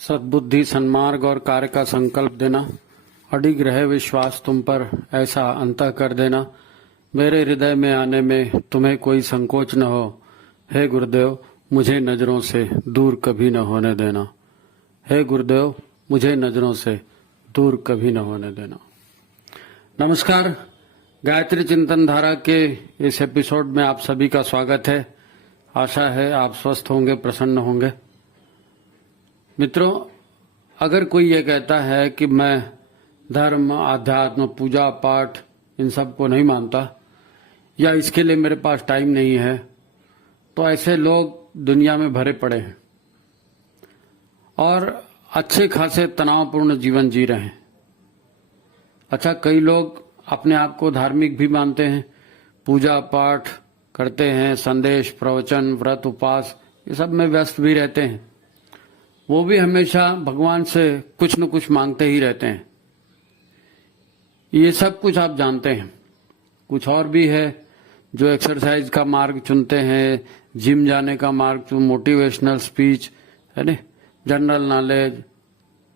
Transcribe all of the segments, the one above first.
सद्बुद्धि, सन्मार्ग और कार्य का संकल्प देना, अडिग रहे विश्वास तुम पर, ऐसा अंतः कर देना। मेरे हृदय में आने में तुम्हें कोई संकोच न हो। हे गुरुदेव, मुझे नजरों से दूर कभी न होने देना। हे गुरुदेव, मुझे नजरों से दूर कभी न होने देना। नमस्कार, गायत्री चिंतन धारा के इस एपिसोड में आप सभी का स्वागत है। आशा है आप स्वस्थ होंगे, प्रसन्न होंगे। मित्रों, अगर कोई ये कहता है कि मैं धर्म, आध्यात्म, पूजा पाठ इन सब को नहीं मानता या इसके लिए मेरे पास टाइम नहीं है, तो ऐसे लोग दुनिया में भरे पड़े हैं और अच्छे खासे तनावपूर्ण जीवन जी रहे हैं। अच्छा, कई लोग अपने आप को धार्मिक भी मानते हैं, पूजा पाठ करते हैं, संदेश, प्रवचन, व्रत, उपवास ये सब में व्यस्त भी रहते हैं। वो भी हमेशा भगवान से कुछ न कुछ मांगते ही रहते हैं। ये सब कुछ आप जानते हैं। कुछ और भी है जो एक्सरसाइज का मार्ग चुनते हैं, जिम जाने का मार्ग चुन, मोटिवेशनल स्पीच है ना, जनरल नॉलेज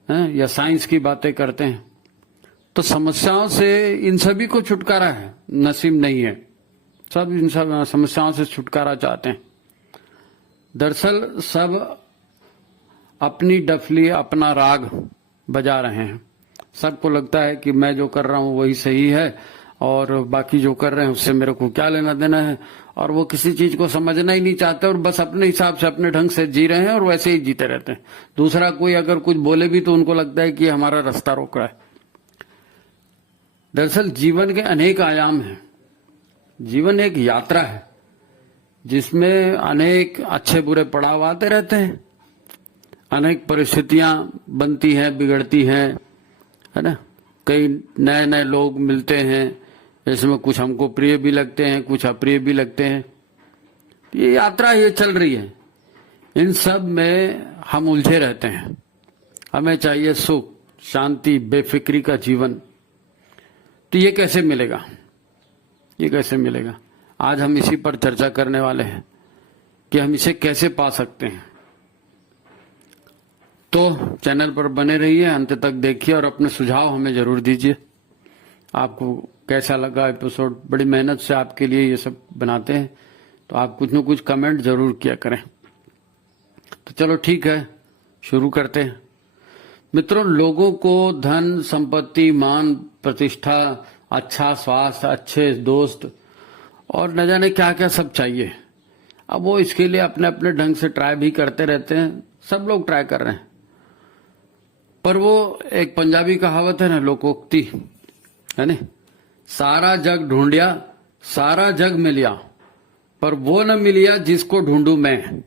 या साइंस की बातें करते हैं। तो समस्याओं से इन सभी को छुटकारा है, नसीब नहीं है। सब इन सब समस्याओं से छुटकारा चाहते हैं। दरअसल सब अपनी डफली, अपना राग बजा रहे हैं। सबको लगता है कि मैं जो कर रहा हूं वही सही है और बाकी जो कर रहे हैं उससे मेरे को क्या लेना देना है। और वो किसी चीज को समझना ही नहीं चाहते और बस अपने हिसाब से, अपने ढंग से जी रहे हैं और वैसे ही जीते रहते हैं। दूसरा कोई अगर कुछ बोले भी तो उनको लगता है कि हमारा रास्ता रोक रहा है। दरअसल जीवन के अनेक आयाम हैं। जीवन एक यात्रा है जिसमें अनेक अच्छे बुरे पड़ाव आते रहते हैं। अनेक परिस्थितियां बनती हैं, बिगड़ती हैं, है ना। कई नए नए लोग मिलते हैं, इसमें कुछ हमको प्रिय भी लगते हैं, कुछ अप्रिय भी लगते हैं। ये यात्रा ये चल रही है। इन सब में हम उलझे रहते हैं। हमें चाहिए सुख, शांति, बेफिक्री का जीवन। तो ये कैसे मिलेगा? ये कैसे मिलेगा? आज हम इसी पर चर्चा करने वाले हैं कि हम इसे कैसे पा सकते हैं। तो चैनल पर बने रहिए, अंत तक देखिए और अपने सुझाव हमें जरूर दीजिए। आपको कैसा लगा एपिसोड? बड़ी मेहनत से आपके लिए ये सब बनाते हैं, तो आप कुछ न कुछ कमेंट जरूर किया करें। तो चलो ठीक है, शुरू करते हैं। मित्रों, लोगों को धन, संपत्ति, मान, प्रतिष्ठा, अच्छा स्वास्थ्य, अच्छे दोस्त और न जाने क्या क्या सब चाहिए। अब वो इसके लिए अपने अपने ढंग से ट्राई भी करते रहते हैं। सब लोग ट्राई कर रहे हैं, पर वो एक पंजाबी कहावत है ना, लोकोक्ति है ना, सारा जग ढूंढिया, सारा जग मिलिया, पर वो न मिलिया जिसको ढूंढू मैं।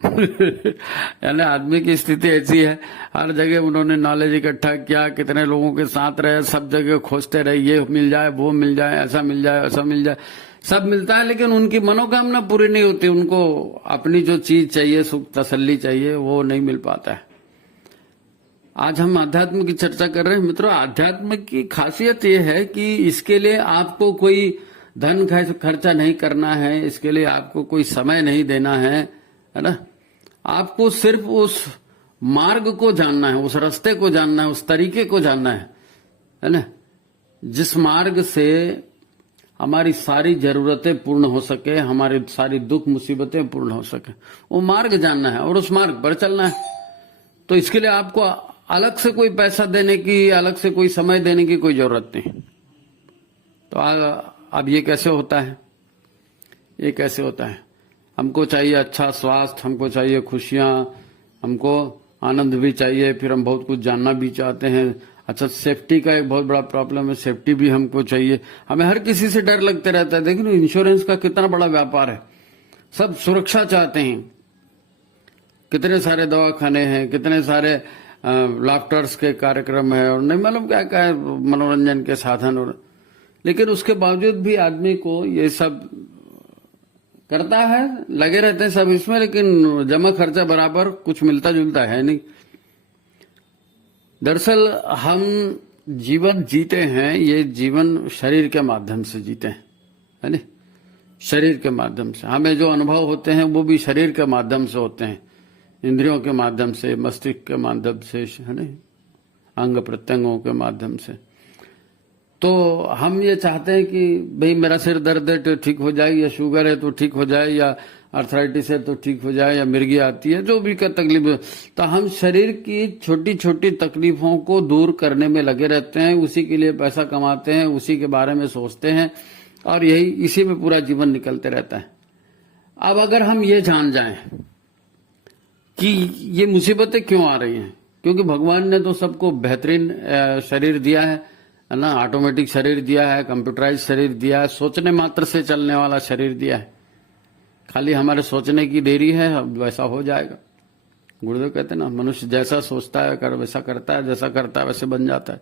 यानी आदमी की स्थिति ऐसी है, हर जगह उन्होंने नॉलेज इकट्ठा किया, कितने लोगों के साथ रहे, सब जगह खोजते रहे, ये मिल जाए, वो मिल जाए, ऐसा मिल जाए, ऐसा मिल जाए। सब मिलता है लेकिन उनकी मनोकामना पूरी नहीं होती। उनको अपनी जो चीज चाहिए, सुख, तसल्ली चाहिए, वो नहीं मिल पाता है। आज हम अध्यात्म की चर्चा कर रहे हैं। मित्रों, अध्यात्म की खासियत यह है कि इसके लिए आपको कोई धन खर्चा नहीं करना है, इसके लिए आपको कोई समय नहीं देना है ना। आपको सिर्फ उस मार्ग को जानना है, उस रास्ते को जानना है, उस तरीके को जानना है ना, जिस मार्ग से हमारी सारी जरूरतें पूर्ण हो सके, हमारी सारी दुख मुसीबतें पूर्ण हो सके। वो मार्ग जानना है और उस मार्ग पर चलना है। तो इसके लिए आपको अलग से कोई पैसा देने की, अलग से कोई समय देने की कोई जरूरत नहीं। तो अब ये कैसे होता है? ये कैसे होता है? हमको चाहिए अच्छा स्वास्थ्य, हमको चाहिए खुशियां, हमको आनंद भी चाहिए, फिर हम बहुत कुछ जानना भी चाहते हैं। अच्छा, सेफ्टी का एक बहुत बड़ा प्रॉब्लम है, सेफ्टी भी हमको चाहिए। हमें हर किसी से डर लगते रहता है। देखिए इंश्योरेंस का कितना बड़ा व्यापार है। सब सुरक्षा चाहते हैं। कितने सारे दवाखाने हैं, कितने सारे लाफ्टर्स के कार्यक्रम है और नहीं मालूम क्या क्या मनोरंजन के साधन। और लेकिन उसके बावजूद भी आदमी को ये सब करता है, लगे रहते हैं सब इसमें, लेकिन जमा खर्चा बराबर कुछ मिलता जुलता है नहीं। दरअसल हम जीवन जीते हैं, ये जीवन शरीर के माध्यम से जीते हैं, है ना। शरीर के माध्यम से हमें जो अनुभव होते हैं वो भी शरीर के माध्यम से होते हैं। इंद्रियों के माध्यम से, मस्तिष्क के माध्यम से, है ना, अंग प्रत्यंगों के माध्यम से। तो हम ये चाहते हैं कि भाई मेरा सिर दर्द है तो ठीक हो जाए, या शुगर है तो ठीक हो जाए, या आर्थराइटिस है तो ठीक हो जाए, या मिर्गी आती है, जो भी का तकलीफ है। तो हम शरीर की छोटी छोटी तकलीफों को दूर करने में लगे रहते हैं, उसी के लिए पैसा कमाते हैं, उसी के बारे में सोचते हैं, और यही इसी में पूरा जीवन निकलते रहता है। अब अगर हम ये जान जाएं कि ये मुसीबतें क्यों आ रही हैं, क्योंकि भगवान ने तो सबको बेहतरीन शरीर दिया है ना, ऑटोमेटिक शरीर दिया है, कंप्यूटराइज शरीर दिया है, सोचने मात्र से चलने वाला शरीर दिया है, खाली हमारे सोचने की देरी है, अब वैसा हो जाएगा। गुरुदेव कहते हैं ना, मनुष्य जैसा सोचता है कर वैसा करता है, जैसा करता है वैसे बन जाता है।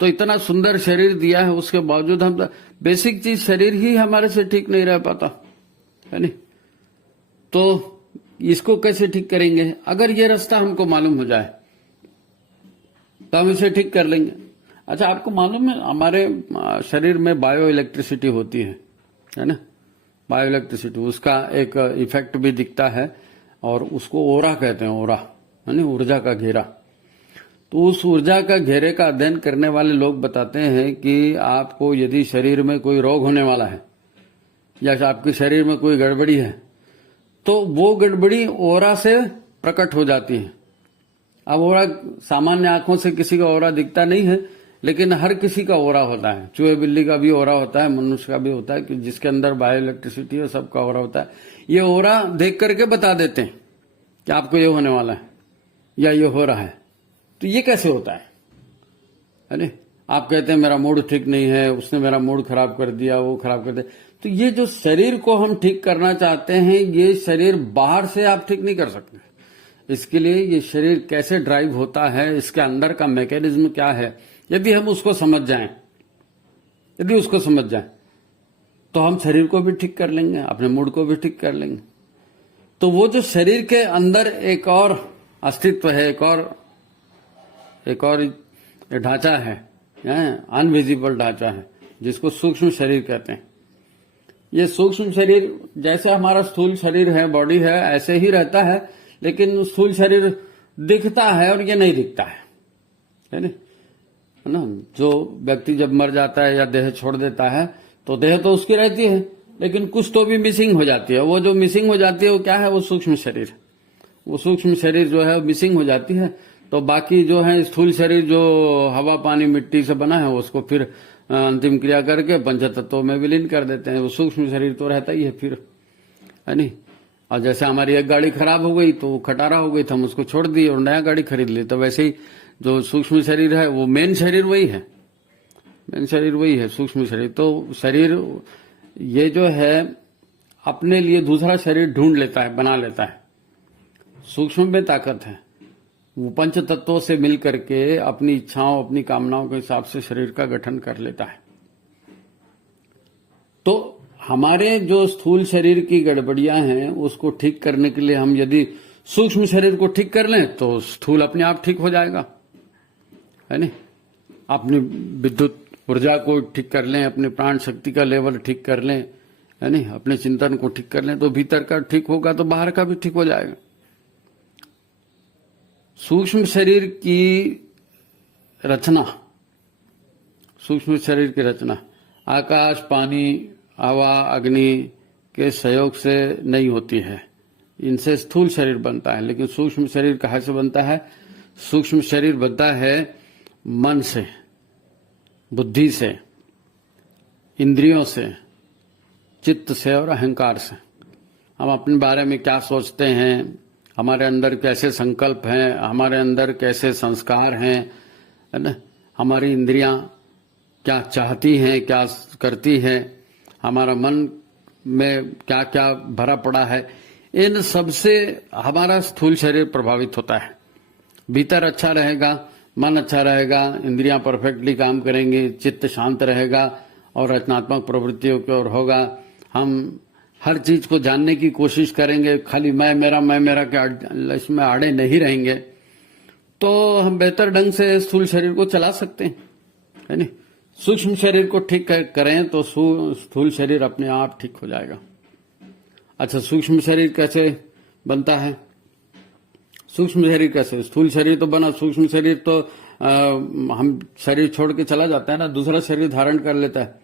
तो इतना सुंदर शरीर दिया है, उसके बावजूद हम बेसिक चीज शरीर ही हमारे से ठीक नहीं रह पाता, है नहीं। तो इसको कैसे ठीक करेंगे? अगर ये रास्ता हमको मालूम हो जाए तो हम इसे ठीक कर लेंगे। अच्छा, आपको मालूम है हमारे शरीर में बायो इलेक्ट्रिसिटी होती है ना, बायो इलेक्ट्रिसिटी, उसका एक इफेक्ट भी दिखता है, और उसको ओरा कहते हैं, ओरा है ना, ऊर्जा का घेरा। तो उस ऊर्जा का घेरे का अध्ययन करने वाले लोग बताते हैं कि आपको यदि शरीर में कोई रोग होने वाला है, या आपके शरीर में कोई गड़बड़ी है, तो वो गड़बड़ी ओरा से प्रकट हो जाती है। अब ओरा सामान्य आंखों से किसी का ओरा दिखता नहीं है, लेकिन हर किसी का ओरा होता है। चूहे बिल्ली का भी ओरा होता है, मनुष्य का भी होता है, कि जिसके अंदर बायो इलेक्ट्रिसिटी है, सबका ओरा होता है। ये ओरा देख करके बता देते हैं कि आपको ये होने वाला है या ये हो रहा है। तो ये कैसे होता है? अरे आप कहते हैं मेरा मूड ठीक नहीं है, उसने मेरा मूड खराब कर दिया, वो खराब कर दिया। तो ये जो शरीर को हम ठीक करना चाहते हैं, ये शरीर बाहर से आप ठीक नहीं कर सकते। इसके लिए ये शरीर कैसे ड्राइव होता है, इसके अंदर का मैकेनिज्म क्या है, यदि हम उसको समझ जाएं, तो हम शरीर को भी ठीक कर लेंगे, अपने मूड को भी ठीक कर लेंगे। तो वो जो शरीर के अंदर एक और अस्तित्व है, एक और ढांचा है, अनविजिबल ढांचा है, जिसको सूक्ष्म शरीर कहते हैं। ये सूक्ष्म शरीर जैसे हमारा स्थूल शरीर है, बॉडी है, ऐसे ही रहता है, लेकिन स्थूल शरीर दिखता है और ये नहीं दिखता है ना। जो व्यक्ति जब मर जाता है या देह छोड़ देता है, तो देह तो उसकी रहती है, लेकिन कुछ तो भी मिसिंग हो जाती है। वो जो मिसिंग हो जाती है वो क्या है? वो सूक्ष्म शरीर। वो सूक्ष्म शरीर जो है मिसिंग हो जाती है, तो बाकी जो है स्थूल शरीर जो हवा पानी मिट्टी से बना है, उसको फिर अंतिम क्रिया करके पंचतत्वों में विलीन कर देते हैं। वो सूक्ष्म शरीर तो रहता ही है फिर, है नहीं। और जैसे हमारी एक गाड़ी खराब हो गई, तो वो खटारा हो गई, तो हम उसको छोड़ दिए और नया गाड़ी खरीद ली। तो वैसे ही जो सूक्ष्म शरीर है, वो मेन शरीर वही है, सूक्ष्म शरीर। तो शरीर ये जो है अपने लिए दूसरा शरीर ढूंढ लेता है, बना लेता है। सूक्ष्म में ताकत है, वो पंच तत्वों से मिल करके अपनी इच्छाओं, अपनी कामनाओं के हिसाब से शरीर का गठन कर लेता है। तो हमारे जो स्थूल शरीर की गड़बड़ियां हैं, उसको ठीक करने के लिए हम यदि सूक्ष्म शरीर को ठीक कर लें, तो स्थूल अपने आप ठीक हो जाएगा, है नहीं। अपनी विद्युत ऊर्जा को ठीक कर लें, अपने प्राण शक्ति का लेवल ठीक कर लें, है नहीं, अपने चिंतन को ठीक कर लें, तो भीतर का ठीक होगा तो बाहर का भी ठीक हो जाएगा। सूक्ष्म शरीर की रचना, सूक्ष्म शरीर की रचना आकाश, पानी, हवा, अग्नि के सहयोग से नहीं होती है। इनसे स्थूल शरीर बनता है, लेकिन सूक्ष्म शरीर कहाँ से बनता है? सूक्ष्म शरीर बनता है मन से, बुद्धि से, इंद्रियों से, चित्त से और अहंकार से। हम अपने बारे में क्या सोचते हैं, हमारे अंदर कैसे संकल्प हैं, हमारे अंदर कैसे संस्कार हैं, है ना। हमारी इंद्रियां क्या चाहती हैं, क्या करती हैं, हमारा मन में क्या क्या भरा पड़ा है, इन सब से हमारा स्थूल शरीर प्रभावित होता है। भीतर अच्छा रहेगा, मन अच्छा रहेगा, इंद्रियां परफेक्टली काम करेंगी, चित्त शांत रहेगा और रचनात्मक प्रवृत्तियों की ओर होगा। हम हर चीज को जानने की कोशिश करेंगे, खाली मैं मेरा के इसमें आड़े नहीं रहेंगे, तो हम बेहतर ढंग से स्थूल शरीर को चला सकते हैं, है नहीं। सूक्ष्म शरीर को ठीक करें तो स्थूल शरीर अपने आप ठीक हो जाएगा। अच्छा, सूक्ष्म शरीर कैसे बनता है? सूक्ष्म शरीर कैसे? स्थूल शरीर तो बना, सूक्ष्म शरीर तो हम शरीर छोड़ के चला जाता है ना, दूसरा शरीर धारण कर लेता है।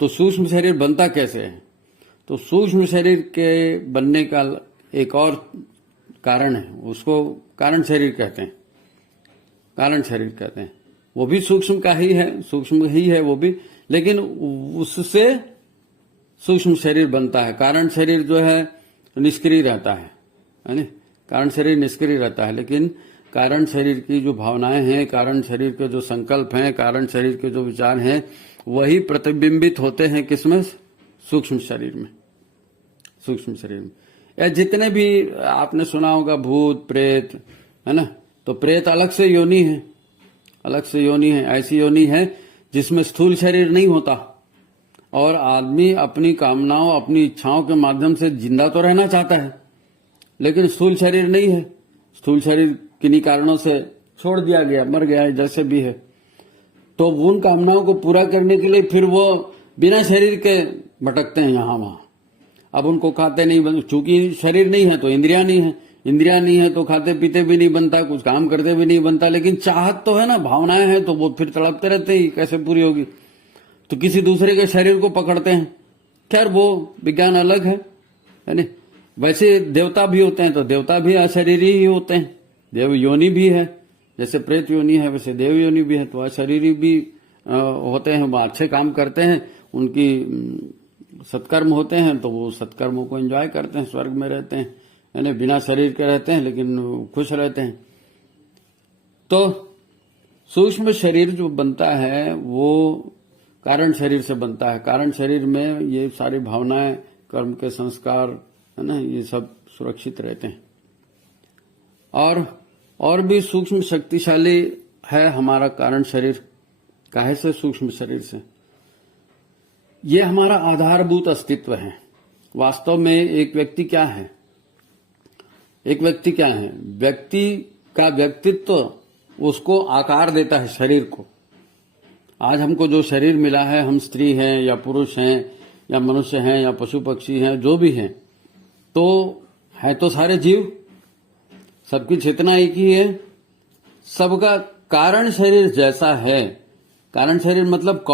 तो सूक्ष्म शरीर बनता कैसे है? तो सूक्ष्म शरीर के बनने का एक और कारण है, उसको कारण शरीर कहते हैं। कारण शरीर कहते हैं, वो भी सूक्ष्म का ही है, सूक्ष्म ही है वो भी, लेकिन उससे सूक्ष्म शरीर बनता है। कारण शरीर जो है निष्क्रिय रहता है ना, कारण शरीर निष्क्रिय रहता है, लेकिन कारण शरीर की जो भावनाएं हैं, कारण शरीर के जो संकल्प हैं, कारण शरीर के जो विचार हैं, वही प्रतिबिंबित होते हैं किसमें? सूक्ष्म शरीर में। सूक्ष्म शरीर में या जितने भी आपने सुना होगा भूत प्रेत, है ना, तो प्रेत अलग से योनि है, अलग से योनि है, ऐसी योनि है जिसमें स्थूल शरीर नहीं होता और आदमी अपनी कामनाओं, अपनी इच्छाओं के माध्यम से जिंदा तो रहना चाहता है, लेकिन स्थूल शरीर नहीं है। स्थूल शरीर किन्हीं कारणों से छोड़ दिया गया, मर गया है, जैसे भी है। तो उन कामनाओं को पूरा करने के लिए फिर वो बिना शरीर के भटकते हैं यहां वहां। अब उनको खाते नहीं, चूंकि शरीर नहीं है तो इंद्रिया नहीं है, इंद्रिया नहीं है तो खाते पीते भी नहीं बनता, कुछ काम करते भी नहीं बनता, लेकिन चाहत तो है ना, भावनाएं हैं, तो वो फिर तड़पते रहते हैं, कैसे पूरी होगी? तो किसी दूसरे के शरीर को पकड़ते हैं। खैर वो विज्ञान अलग है ना। वैसे देवता भी होते हैं तो देवता भी अशरीरी ही होते हैं, देव योनि भी है, जैसे प्रेत योनि है वैसे देव योनि भी है, तो अशरीरी भी होते हैं, वो अच्छे काम करते हैं, उनकी सत्कर्म होते हैं, तो वो सत्कर्मों को एंजॉय करते हैं, स्वर्ग में रहते हैं, यानी बिना शरीर के रहते हैं लेकिन खुश रहते हैं। तो सूक्ष्म शरीर जो बनता है वो कारण शरीर से बनता है। कारण शरीर में ये सारी भावनाएं, कर्म के संस्कार, है ना, ये सब सुरक्षित रहते हैं। और भी सूक्ष्म शक्तिशाली है हमारा कारण शरीर। काहे से? सूक्ष्म शरीर से। ये हमारा आधारभूत अस्तित्व है। वास्तव में एक व्यक्ति क्या है? एक व्यक्ति क्या है? व्यक्ति का व्यक्तित्व उसको आकार देता है शरीर को। आज हमको जो शरीर मिला है, हम स्त्री हैं या पुरुष हैं या मनुष्य हैं या पशु पक्षी हैं, जो भी हैं, तो है तो सारे जीव, सबकी चेतना एक ही है, सबका कारण शरीर जैसा है। कारण शरीर मतलब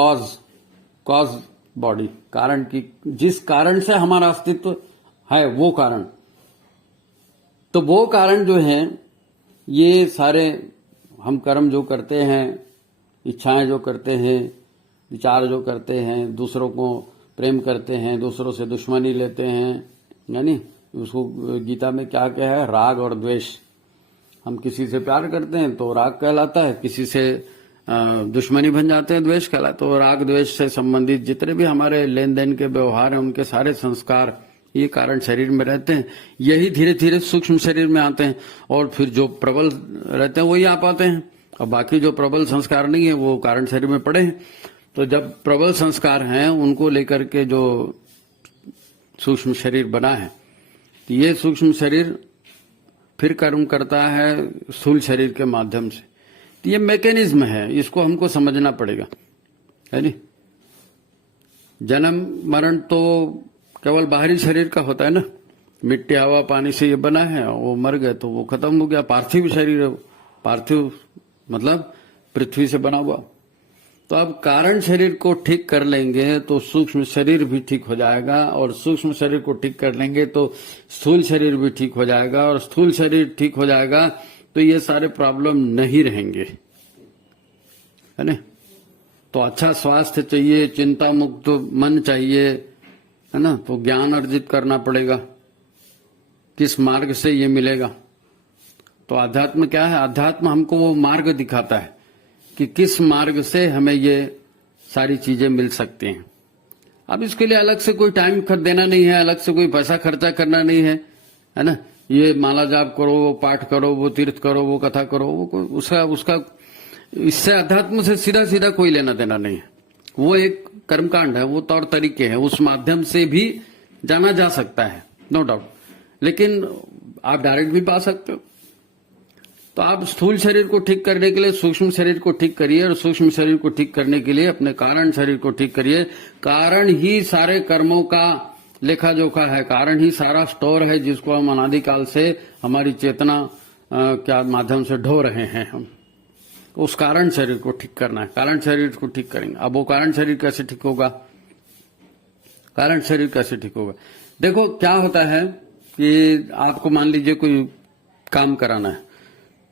कॉज बॉडी, कारण की, जिस कारण से हमारा अस्तित्व है वो कारण। तो वो कारण जो है, ये सारे हम कर्म जो करते हैं, इच्छाएं जो करते हैं, विचार जो करते हैं, दूसरों को प्रेम करते हैं, दूसरों से दुश्मनी लेते हैं, यानी उसको गीता में क्या कहा है? राग और द्वेष। हम किसी से प्यार करते हैं तो राग कहलाता है, किसी से दुश्मनी बन जाते हैं, द्वेष कहलाता है। तो राग द्वेष से संबंधित जितने भी हमारे लेन देन के व्यवहार हैं, उनके सारे संस्कार ये कारण शरीर में रहते हैं। यही धीरे धीरे सूक्ष्म शरीर में आते हैं और फिर जो प्रबल रहते हैं वही आ पाते हैं, और बाकी जो प्रबल संस्कार नहीं है वो कारण शरीर में पड़े हैं। तो जब प्रबल संस्कार हैं उनको लेकर के जो सूक्ष्म शरीर बना है, तो ये सूक्ष्म शरीर फिर कर्म करता है स्थूल शरीर के माध्यम से। तो ये मैकेनिज्म है, इसको हमको समझना पड़ेगा, है नी। जन्म मरण तो केवल बाहरी शरीर का होता है ना, मिट्टी हवा पानी से ये बना है, वो मर गए तो वो खत्म हो गया, पार्थिव शरीर है। पार्थिव मतलब पृथ्वी से बना हुआ। तो अब कारण शरीर को ठीक कर लेंगे तो सूक्ष्म शरीर भी ठीक हो जाएगा, और सूक्ष्म शरीर को ठीक कर लेंगे तो स्थूल शरीर भी ठीक हो जाएगा, और स्थूल शरीर ठीक हो जाएगा तो ये सारे प्रॉब्लम नहीं रहेंगे, है ना। तो अच्छा स्वास्थ्य चाहिए, चिंता मुक्त मन चाहिए, है ना, तो ज्ञान अर्जित करना पड़ेगा। किस मार्ग से ये मिलेगा? तो अध्यात्म क्या है? अध्यात्म हमको वो मार्ग दिखाता है कि किस मार्ग से हमें ये सारी चीजें मिल सकती हैं। अब इसके लिए अलग से कोई टाइम देना नहीं है, अलग से कोई पैसा खर्चा करना नहीं है, है ना। ये माला जाप करो, वो पाठ करो, वो तीर्थ करो, वो कथा करो, वो कोई उसका इससे अध्यात्म से सीधा सीधा कोई लेना देना नहीं है। वो एक कर्मकांड है, वो तौर तरीके हैं, उस माध्यम से भी जाना जा सकता है, नो डाउट। लेकिन आप डायरेक्ट भी पा सकते हो। तो आप स्थूल शरीर को ठीक करने के लिए सूक्ष्म शरीर को ठीक करिए, और सूक्ष्म शरीर को ठीक करने के लिए अपने कारण शरीर को ठीक करिए। कारण ही सारे कर्मों का लेखा जोखा है, कारण ही सारा स्टोर है जिसको हम अनादिकाल से हमारी चेतना क्या माध्यम से ढो रहे हैं हम। उस कारण शरीर को ठीक करना है, कारण शरीर को ठीक करेंगे। अब वो कारण शरीर कैसे ठीक होगा, कारण शरीर कैसे ठीक होगा? देखो क्या होता है कि आपको मान लीजिए कोई काम कराना है,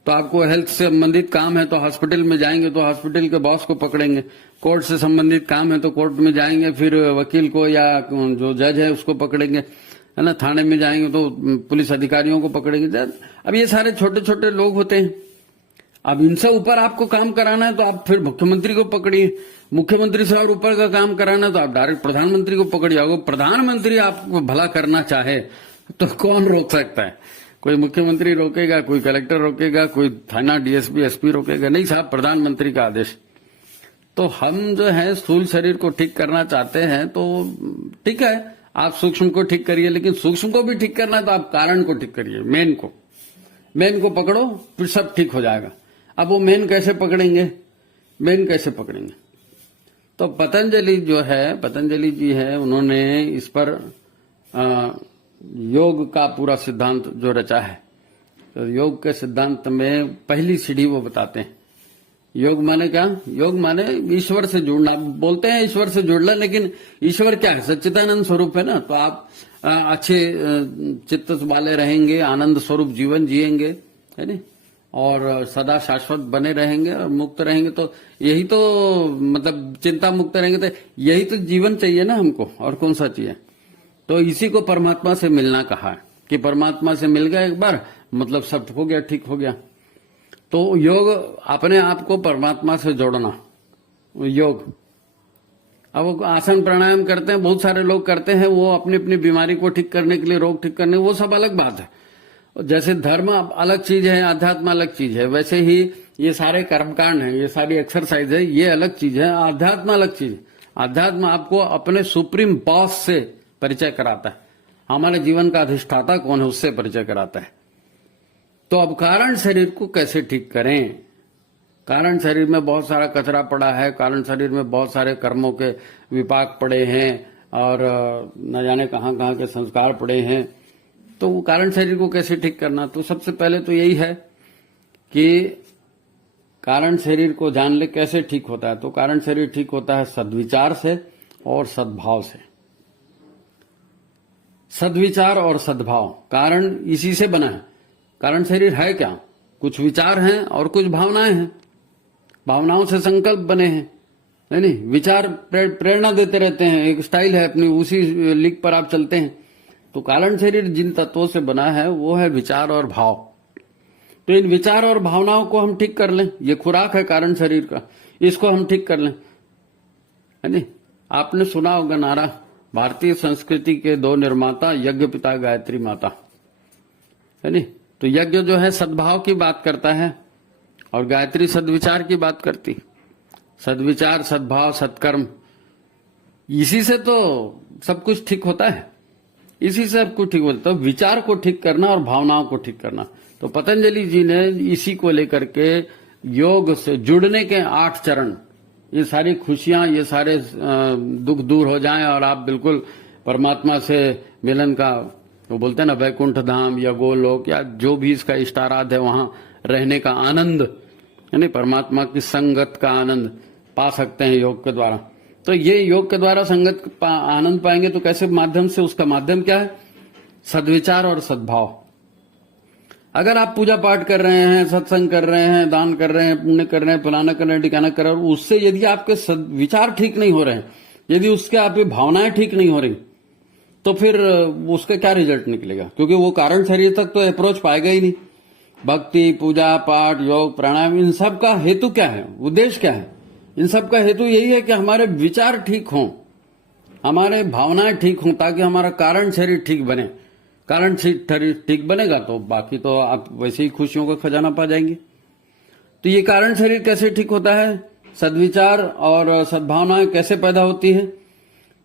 तो आपको हेल्थ से संबंधित काम है तो हॉस्पिटल में जाएंगे तो हॉस्पिटल के बॉस को पकड़ेंगे, कोर्ट से संबंधित काम है तो कोर्ट में जाएंगे, फिर वकील को या जो जज है उसको पकड़ेंगे, है ना, थाने में जाएंगे तो पुलिस अधिकारियों को पकड़ेंगे। अब ये सारे छोटे छोटे लोग होते हैं। अब इनसे ऊपर आपको काम कराना है तो आप फिर मुख्यमंत्री को पकड़िए, मुख्यमंत्री से और ऊपर का काम कराना है तो आप डायरेक्ट प्रधानमंत्री को पकड़िए। अगर प्रधानमंत्री आपको भला करना चाहे तो कौन रोक सकता है? कोई मुख्यमंत्री रोकेगा, कोई कलेक्टर रोकेगा, कोई थाना डीएसपी एसपी रोकेगा? नहीं साहब, प्रधानमंत्री का आदेश। तो हम जो है स्थूल शरीर को ठीक करना चाहते हैं तो ठीक है, आप सूक्ष्म को ठीक करिए, लेकिन सूक्ष्म को भी ठीक करना है तो आप कारण को ठीक करिए, मेन को पकड़ो, फिर सब ठीक हो जाएगा। अब वो मेन कैसे पकड़ेंगे, मेन कैसे पकड़ेंगे? तो पतंजलि जो है, पतंजलि जी है, उन्होंने इस पर योग का पूरा सिद्धांत जो रचा है, तो योग के सिद्धांत में पहली सीढ़ी वो बताते हैं। योग माने क्या? योग माने ईश्वर से जुड़ना। बोलते हैं ईश्वर से जुड़ना, लेकिन ईश्वर क्या है? सच्चिदानंद स्वरूप है ना। तो आप अच्छे चित्त वाले रहेंगे, आनंद स्वरूप जीवन जिएंगे, है ना, और सदा शाश्वत बने रहेंगे और मुक्त रहेंगे। तो यही तो मतलब चिंता मुक्त रहेंगे तो यही तो जीवन चाहिए ना हमको, और कौन सा चाहिए? तो इसी को परमात्मा से मिलना कहा है कि परमात्मा से मिल गया एक बार, मतलब सब हो गया, ठीक हो गया। तो योग अपने आप को परमात्मा से जोड़ना, योग। अब वो आसन प्राणायाम करते हैं, बहुत सारे लोग करते हैं, वो अपनी अपनी बीमारी को ठीक करने के लिए, रोग ठीक करने, वो सब अलग बात है। जैसे धर्म अलग चीज है, अध्यात्म अलग चीज है, वैसे ही ये सारे कर्मकांड हैं, ये सारी एक्सरसाइज है, ये अलग चीज है, अध्यात्म अलग चीज है। अध्यात्म आपको अपने सुप्रीम बॉस से परिचय कराता है, हमारे जीवन का अधिष्ठाता कौन है उससे परिचय कराता है। तो अब कारण शरीर को कैसे ठीक करें? कारण शरीर में बहुत सारा कचरा पड़ा है, कारण शरीर में बहुत सारे कर्मों के विपाक पड़े हैं और न जाने कहां कहां के संस्कार पड़े हैं। तो वो कारण शरीर को कैसे ठीक करना? तो सबसे पहले तो यही है कि कारण शरीर को जान ले कैसे ठीक होता है। तो कारण शरीर ठीक होता है सद्विचार से और सद्भाव से। सद्विचार और सद्भाव, कारण इसी से बना है। कारण शरीर है क्या? कुछ विचार हैं और कुछ भावनाएं हैं, भावनाओं से संकल्प बने हैं, है नहीं? विचार प्रेरणा देते रहते हैं, एक स्टाइल है अपनी, उसी लीक पर आप चलते हैं। तो कारण शरीर जिन तत्वों से बना है वो है विचार और भाव। तो इन विचार और भावनाओं को हम ठीक कर लें, ये खुराक है कारण शरीर का, इसको हम ठीक कर लें, है नहीं? आपने सुना होगा नारा, भारतीय संस्कृति के दो निर्माता, यज्ञ पिता गायत्री माता, है नहीं? तो यज्ञ जो है सद्भाव की बात करता है और गायत्री सद्विचार की बात करती। सद्विचार, सद्भाव, सत्कर्म, इसी से तो सब कुछ ठीक होता है, इसी से सब कुछ ठीक होता है। तो विचार को ठीक करना और भावनाओं को ठीक करना। तो पतंजलि जी ने इसी को लेकर के योग से जुड़ने के 8 चरण, ये सारी खुशियां, ये सारे दुख दूर हो जाएं और आप बिल्कुल परमात्मा से मिलन का, वो बोलते हैं ना, वैकुंठ धाम या गोलोक या जो भी इसका इष्टाराध है, वहां रहने का आनंद, यानी परमात्मा की संगत का आनंद पा सकते हैं योग के द्वारा। तो ये योग के द्वारा संगत आनंद पाएंगे तो कैसे माध्यम से? उसका माध्यम क्या है? सद्विचार और सद्भाव। अगर आप पूजा पाठ कर रहे हैं, सत्संग कर रहे हैं, दान कर रहे हैं, पुण्य कर रहे हैं, फलाना कर रहे हैं, ठिकाना कर रहे हैं, उससे यदि आपके विचार ठीक नहीं हो रहे हैं, यदि उसके आपकी भावनाएं ठीक नहीं हो रही, तो फिर उसका क्या रिजल्ट निकलेगा? क्योंकि वो कारण शरीर तक तो अप्रोच पाएगा ही नहीं। भक्ति, पूजा पाठ, योग, प्राणायाम, इन सब का हेतु क्या है, उद्देश्य क्या है? इन सब का हेतु यही है कि हमारे विचार ठीक हों, हमारे भावनाएं ठीक हों, ताकि हमारा कारण शरीर ठीक बने। कारण शरीर ठीक बनेगा तो बाकी तो आप वैसे ही खुशियों का खजाना पा जाएंगे। तो ये कारण शरीर कैसे ठीक होता है? सद्विचार और सद्भावनाएं कैसे पैदा होती है?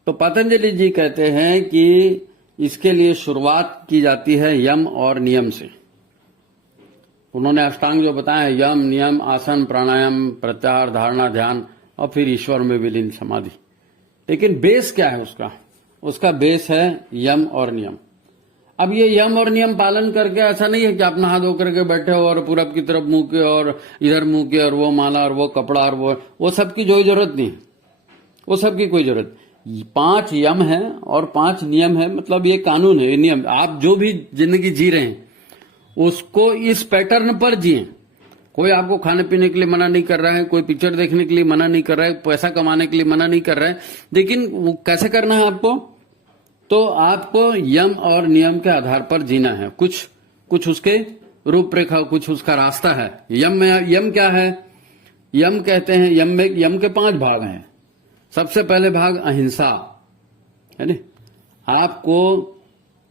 तो पतंजलि जी कहते हैं कि इसके लिए शुरुआत की जाती है यम और नियम से। उन्होंने अष्टांग जो बताया है, यम, नियम, आसन, प्राणायाम, प्रत्याहार, धारणा, ध्यान और फिर ईश्वर में विलीन समाधि। लेकिन बेस क्या है उसका? उसका बेस है यम और नियम। अब ये यम और नियम पालन करके ऐसा नहीं है कि आप नहा धो करके बैठे हो और पूरब की तरफ मुंह के और इधर मुंह के और वो माला और वो कपड़ा और वो सब की कोई जरूरत नहीं है, वो सब की कोई जरूरत। 5 यम है और 5 नियम है, मतलब ये कानून है, ये नियम। आप जो भी जिंदगी जी रहे हैं उसको इस पैटर्न पर जिए। कोई आपको खाने पीने के लिए मना नहीं कर रहा है, कोई पिक्चर देखने के लिए मना नहीं कर रहा है, पैसा कमाने के लिए मना नहीं कर रहा है, लेकिन वो कैसे करना है आपको? तो आपको यम और नियम के आधार पर जीना है। कुछ उसके रूपरेखा, कुछ उसका रास्ता है। यम क्या है? यम कहते हैं, यम के 5 भाग हैं। सबसे पहले भाग अहिंसा है ना। आपको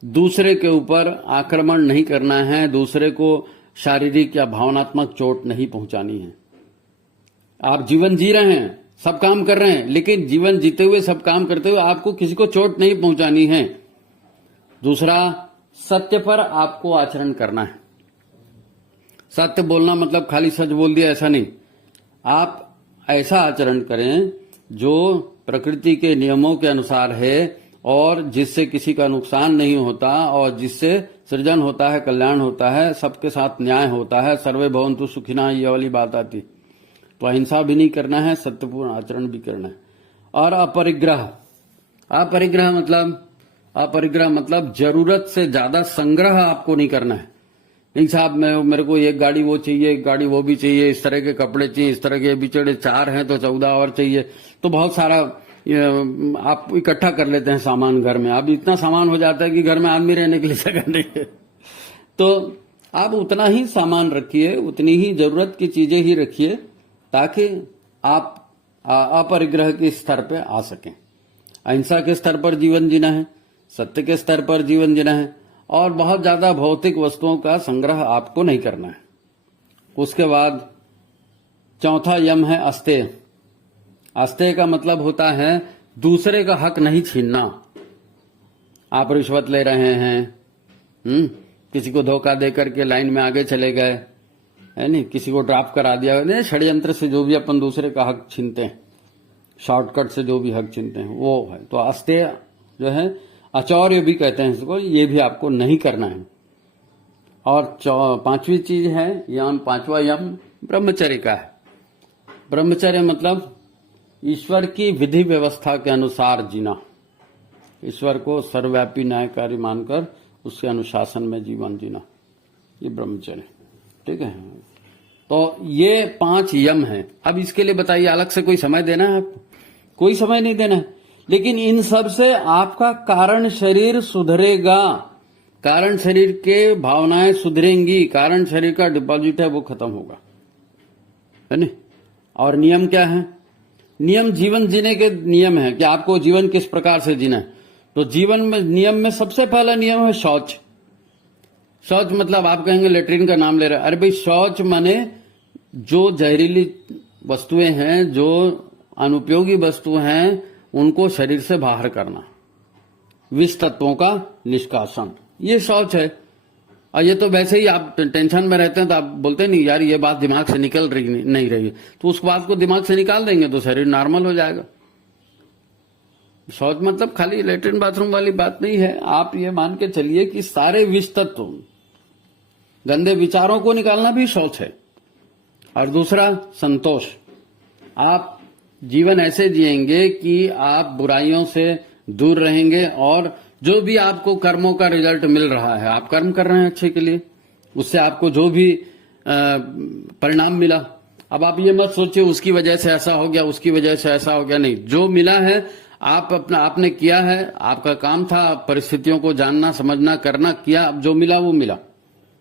दूसरे के ऊपर आक्रमण नहीं करना है, दूसरे को शारीरिक या भावनात्मक चोट नहीं पहुंचानी है। आप जीवन जी रहे हैं, सब काम कर रहे हैं, लेकिन जीवन जीते हुए, सब काम करते हुए आपको किसी को चोट नहीं पहुंचानी है। दूसरा, सत्य पर आपको आचरण करना है। सत्य बोलना मतलब खाली सच बोल दिया ऐसा नहीं। आप ऐसा आचरण करें जो प्रकृति के नियमों के अनुसार है और जिससे किसी का नुकसान नहीं होता और जिससे सृजन होता है, कल्याण होता है, सबके साथ न्याय होता है। सर्वे भवन्तु सुखिनः, ये वाली बात आती। तो अहिंसा भी नहीं करना है, सत्यपूर्ण आचरण भी करना है। और अपरिग्रह मतलब जरूरत से ज्यादा संग्रह आपको नहीं करना है। नहीं साहब, मेरे को एक गाड़ी वो चाहिए, एक गाड़ी वो भी चाहिए, इस तरह के कपड़े चाहिए, इस तरह के बिचड़े 4 हैं तो 14 और चाहिए, तो बहुत सारा आप इकट्ठा कर लेते हैं सामान घर में। अब इतना सामान हो जाता है कि घर में आदमी रहने के लिए जगह नहीं है। तो आप उतना ही सामान रखिए, उतनी ही जरूरत की चीजें ही रखिए, ताकि आप अपरिग्रह के स्तर पे आ सकें। अहिंसा के स्तर पर जीवन जीना है, सत्य के स्तर पर जीवन जीना है, और बहुत ज्यादा भौतिक वस्तुओं का संग्रह आपको नहीं करना है। उसके बाद चौथा यम है अस्तेय। अस्तेय का मतलब होता है दूसरे का हक नहीं छीनना। आप रिश्वत ले रहे हैं, किसी को धोखा दे करके लाइन में आगे चले गए, है नहीं, किसी को ड्राफ्ट करा दिया, नहीं, षड्यंत्र से जो भी अपन दूसरे का हक छीनते हैं, शॉर्टकट से जो भी हक छीनते हैं, वो है। तो अस्तेय जो है, अचौर्य भी कहते हैं इसको, ये भी आपको नहीं करना है। और 5वीं चीज है, यम 5वां यम ब्रह्मचर्य का है। ब्रह्मचर्य मतलब ईश्वर की विधि व्यवस्था के अनुसार जीना, ईश्वर को सर्वव्यापी न्यायकारी मानकर उसके अनुशासन में जीवन जीना, ये ब्रह्मचर्य। ठीक है। तो ये 5 यम हैं। अब इसके लिए बताइए, अलग से कोई समय देना है आपको? कोई समय नहीं देना है, लेकिन इन सब से आपका कारण शरीर सुधरेगा, कारण शरीर के भावनाएं सुधरेंगी, कारण शरीर का डिपॉजिट है वो खत्म होगा, है नहीं। और नियम क्या है? नियम जीवन जीने के नियम है कि आपको जीवन किस प्रकार से जीना है। तो जीवन में नियम में सबसे पहला नियम है शौच। शौच मतलब आप कहेंगे लेटरिन का नाम ले रहे हैं। अरे भाई, शौच माने जो जहरीली वस्तुएं हैं, जो अनुपयोगी वस्तु हैं, उनको शरीर से बाहर करना, विष तत्वों का निष्कासन, ये शौच है। और ये तो वैसे ही आप टेंशन में रहते हैं तो आप बोलते नहीं यार ये बात दिमाग से निकल रही नहीं रही, तो उस बात को दिमाग से निकाल देंगे तो शरीर नॉर्मल हो जाएगा। शौच मतलब खाली लेटरिन बाथरूम वाली बात नहीं है। आप ये मान के चलिए कि सारे विष तत्व, गंदे विचारों को निकालना भी शौच है। और दूसरा संतोष। आप जीवन ऐसे जिएंगे कि आप बुराइयों से दूर रहेंगे, और जो भी आपको कर्मों का रिजल्ट मिल रहा है, आप कर्म कर रहे हैं अच्छे के लिए, उससे आपको जो भी परिणाम मिला, अब आप ये मत सोचिए उसकी वजह से ऐसा हो गया, उसकी वजह से ऐसा हो गया, नहीं। जो मिला है आपने किया है, आपका काम था परिस्थितियों को जानना, समझना, करना, किया, अब जो मिला वो मिला।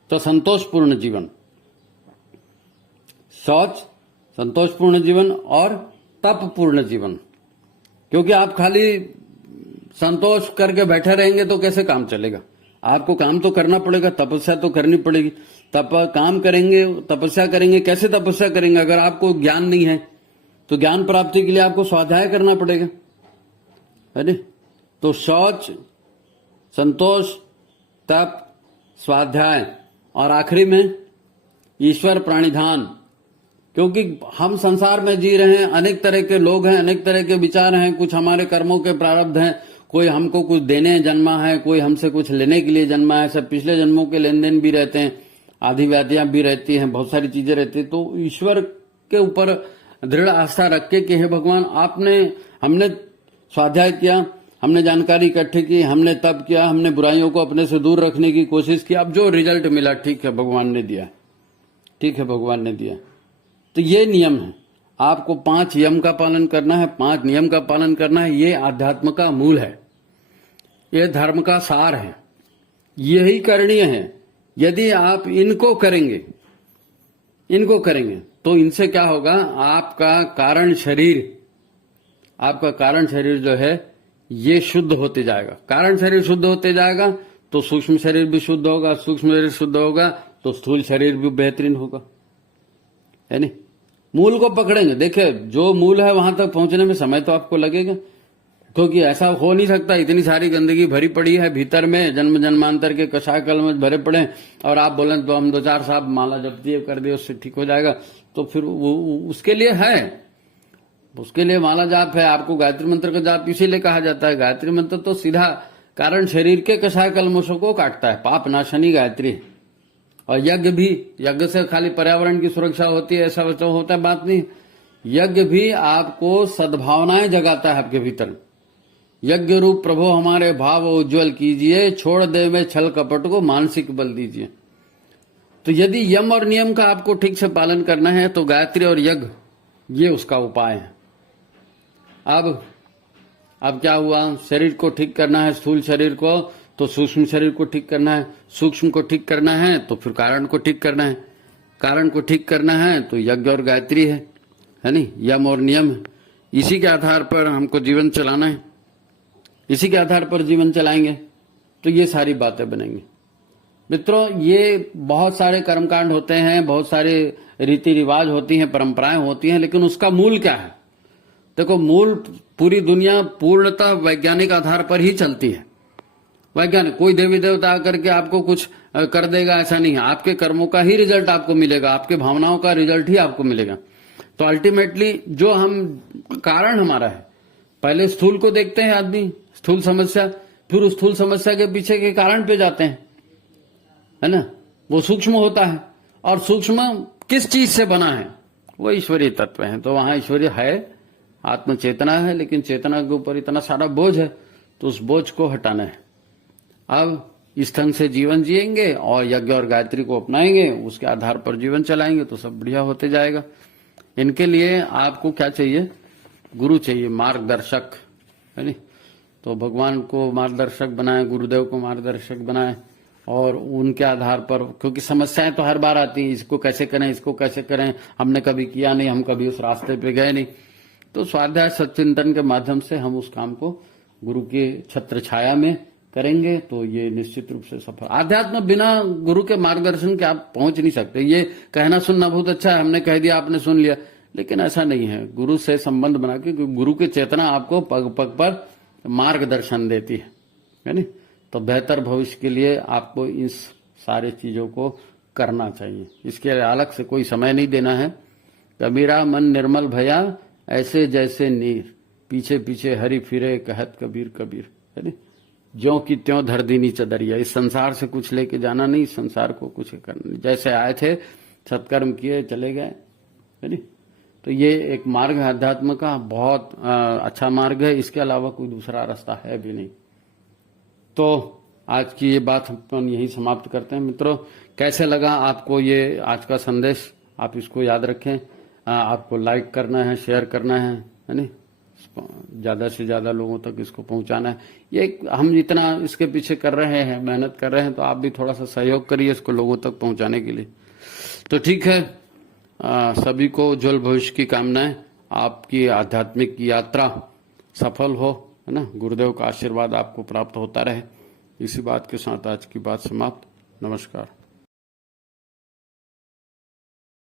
तो संतोषपूर्ण जीवन, शौच, संतोषपूर्ण जीवन और तपपूर्ण जीवन। क्योंकि आप खाली संतोष करके बैठे रहेंगे तो कैसे काम चलेगा? आपको काम तो करना पड़ेगा, तपस्या तो करनी पड़ेगी। काम करेंगे, तपस्या करेंगे, कैसे तपस्या करेंगे? अगर आपको ज्ञान नहीं है तो ज्ञान प्राप्ति के लिए आपको स्वाध्याय करना पड़ेगा, है नहीं। तो शौच, संतोष, तप, स्वाध्याय, और आखिरी में ईश्वर प्राणिधान। क्योंकि हम संसार में जी रहे हैं, अनेक तरह के लोग हैं, अनेक तरह के विचार हैं, कुछ हमारे कर्मों के प्रारब्ध हैं, कोई हमको कुछ देने जन्मा है, कोई हमसे कुछ लेने के लिए जन्मा है। सब पिछले जन्मों के लेन देन भी रहते हैं, आधी व्याधियां भी रहती हैं, बहुत सारी चीजें रहती है। तो ईश्वर के ऊपर दृढ़ आस्था रख के कि हे भगवान, हमने स्वाध्याय किया, हमने जानकारी इकट्ठी की, हमने तप किया, हमने बुराइयों को अपने से दूर रखने की कोशिश की, अब जो रिजल्ट मिला ठीक है भगवान ने दिया, ठीक है भगवान ने दिया। तो ये नियम है, आपको 5 यम का पालन करना है, 5 नियम का पालन करना है। ये आध्यात्म का मूल है, ये धर्म का सार है, यही करणीय है। यदि आप इनको करेंगे तो इनसे क्या होगा, आपका कारण शरीर जो है ये शुद्ध होते जाएगा। कारण शरीर शुद्ध होते जाएगा तो सूक्ष्म शरीर भी शुद्ध होगा, सूक्ष्म शरीर शुद्ध होगा तो स्थूल शरीर भी बेहतरीन होगा, है नहीं। मूल को पकड़ेंगे, देखिए जो मूल है वहां तक पहुंचने में समय तो आपको लगेगा, क्योंकि ऐसा हो नहीं सकता, इतनी सारी गंदगी भरी पड़ी है भीतर में, जन्म जन्मांतर के कषाय कलम भरे पड़े, और आप बोलें तो हम 2-4 साहब माला जप दिए कर दिए उससे ठीक हो जाएगा। तो फिर वो उसके लिए है, उसके लिए माला जाप है। आपको गायत्री मंत्र का जाप इसीलिए कहा जाता है। गायत्री मंत्र तो सीधा कारण शरीर के कषाय कलमों को काटता है, पाप नाशनी गायत्री है। और यज्ञ से खाली पर्यावरण की सुरक्षा होती है ऐसा वैसा होता है, बात नहीं। यज्ञ भी आपको सद्भावनाएं जगाता है आपके भीतर। यज्ञ रूप प्रभु हमारे भाव उज्जवल कीजिए, छोड़ दे में छल कपट को मानसिक बल दीजिए। तो यदि यम और नियम का आपको ठीक से पालन करना है तो गायत्री और यज्ञ ये उसका उपाय है। अब क्या हुआ, शरीर को ठीक करना है, स्थूल शरीर को, तो सूक्ष्म शरीर को ठीक करना है, सूक्ष्म को ठीक करना है तो फिर कारण को ठीक करना है, कारण को ठीक करना है तो यज्ञ और गायत्री है नहीं, यम और नियम है। इसी के आधार पर हमको जीवन चलाना है, इसी के आधार पर जीवन चलाएंगे तो ये सारी बातें बनेंगी। मित्रों, ये बहुत सारे कर्मकांड होते हैं, बहुत सारे रीति रिवाज होती हैं, परंपराएं होती हैं, लेकिन उसका मूल क्या है? देखो, मूल पूरी दुनिया पूर्णतः वैज्ञानिक आधार पर ही चलती है। वैज्ञानिक, कोई देवी देवता आकर के आपको कुछ कर देगा ऐसा नहीं है। आपके कर्मों का ही रिजल्ट आपको मिलेगा, आपके भावनाओं का रिजल्ट ही आपको मिलेगा। तो अल्टीमेटली जो हम कारण हमारा है, पहले स्थूल को देखते हैं आदमी, स्थूल समस्या, फिर उस स्थूल समस्या के पीछे के कारण पे जाते हैं, है ना। वो सूक्ष्म होता है, और सूक्ष्म किस चीज से बना है? वो ईश्वरीय तत्व है। तो वहां ईश्वरीय है, आत्म चेतना है, लेकिन चेतना के ऊपर इतना सारा बोझ है, तो उस बोझ को हटाना है। अब इस ढंग से जीवन जिएंगे और यज्ञ और गायत्री को अपनाएंगे, उसके आधार पर जीवन चलाएंगे तो सब बढ़िया होते जाएगा। इनके लिए आपको क्या चाहिए? गुरु चाहिए, मार्गदर्शक, है नहीं। तो भगवान को मार्गदर्शक बनाए, गुरुदेव को मार्गदर्शक बनाए, और उनके आधार पर, क्योंकि समस्याएं तो हर बार आती हैं, इसको कैसे करें, इसको कैसे करें, हमने कभी किया नहीं, हम कभी उस रास्ते पे गए नहीं। तो स्वाध्याय सच्चिंतन के माध्यम से हम उस काम को गुरु के छत्र छाया में करेंगे तो ये निश्चित रूप से सफल। आध्यात्म बिना गुरु के मार्गदर्शन के आप पहुंच नहीं सकते। ये कहना सुनना बहुत अच्छा है, हमने कह दिया आपने सुन लिया, लेकिन ऐसा नहीं है। गुरु से संबंध बना के, गुरु की चेतना आपको पग पग पर मार्गदर्शन देती है नहीं। तो बेहतर भविष्य के लिए आपको इस सारे चीजों को करना चाहिए। इसके लिए अलग से कोई समय नहीं देना है। कबीरा मन निर्मल भया, ऐसे जैसे नीर, पीछे पीछे हरि फिरे, कहत कबीर कबीर, है नहीं। ज्यों की त्यों धर दी नीचे दरिया। इस संसार से कुछ लेके जाना नहीं, संसार को कुछ करना नहीं। जैसे आए थे, सत्कर्म किए, चले गए, है नहीं। तो ये एक मार्ग है अध्यात्म का, बहुत अच्छा मार्ग है। इसके अलावा कोई दूसरा रास्ता है भी नहीं। तो आज की ये बात हम यही समाप्त करते हैं। मित्रों, कैसे लगा आपको ये आज का संदेश? आप इसको याद रखें, आपको लाइक करना है, शेयर करना है नहीं, ज्यादा से ज्यादा लोगों तक इसको पहुंचाना है। ये हम इतना इसके पीछे कर रहे हैं, मेहनत कर रहे हैं, तो आप भी थोड़ा सा सहयोग करिए इसको लोगों तक पहुंचाने के लिए। तो ठीक है, सभी को उज्जवल भविष्य की कामनाएं, आपकी आध्यात्मिक यात्रा सफल हो, है ना। गुरुदेव का आशीर्वाद आपको प्राप्त होता रहे। इसी बात के साथ आज की बात समाप्त। नमस्कार।